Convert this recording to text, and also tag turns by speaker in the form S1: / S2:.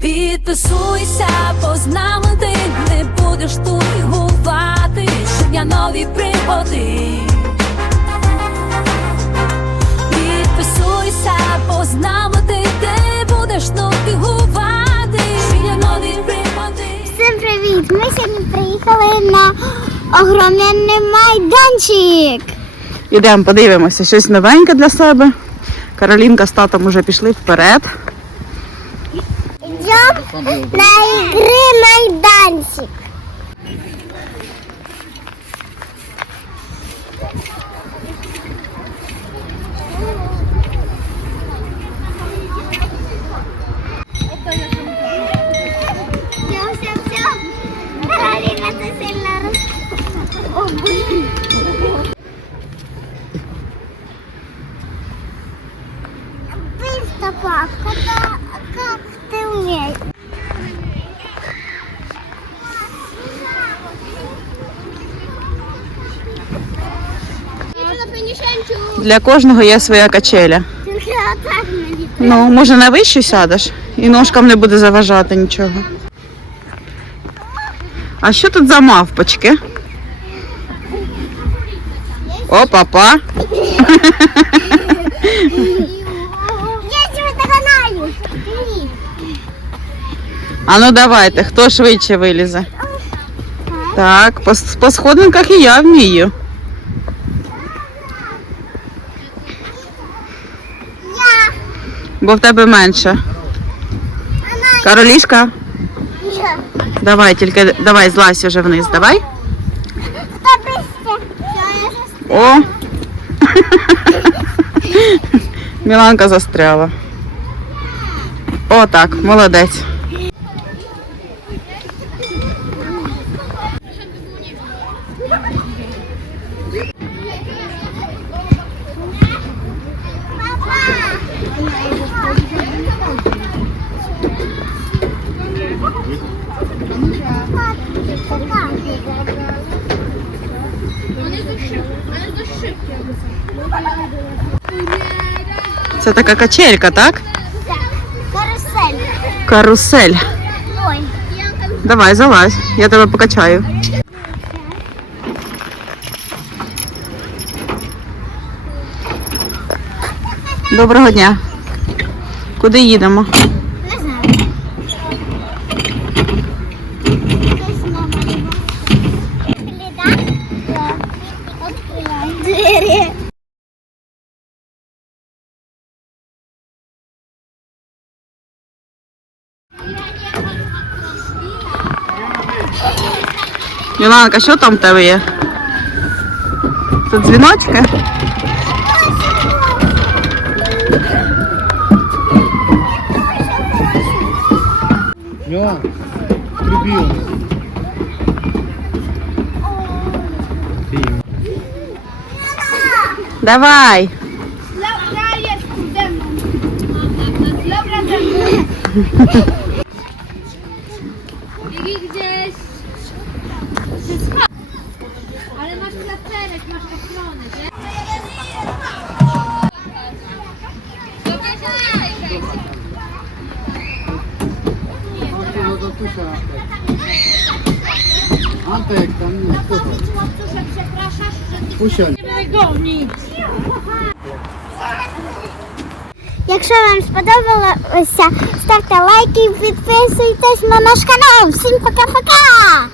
S1: Підписуйся, бо з нами ти не будеш турбувати щодня нові пригоди. Підписуйся, бо з нами ти не будеш нудьгувати щодня нові пригоди.
S2: Всім привіт! Ми сьогодні приїхали на огроменний майданчик.
S3: Ідемо, подивимося, щось новеньке для себе. Каролінка з татом уже пішли вперед.
S2: Йдемо на ігри майданчик. Быстро, пап, когда, как
S3: Для кожного є своя качеля. Ну, може на вищу сядеш і ножкам не буде заважати нічого. А що тут за мавпочки? О, папа.
S2: Я тебе догонаю. Бери.
S3: А ну давайте, хто швидше вилізе? Так, по, по сходинках і я вмію. Бо в тебе менше.
S2: Я.
S3: давай, тільки давай, злазь уже вниз, давай. О! Міланка застряла. О, так, молодець. Це така качелька, так?
S2: Карусель.
S3: Карусель.
S2: Ой.
S3: Давай, залазь, я тебе покачаю. Доброго дня. Куди їдемо? Міланка, що там в тебе є? Це дзвіночки?
S4: Милан, прибил.
S3: Давай.
S5: gdzieś placerek, masz ochronę, nie?
S4: Chodźcie do tatusia. Antek, tam nie, kto to? Usiądź.
S2: Якщо вам сподобалося, ставте лайки, підписуйтесь на наш канал. Всім пока-пока!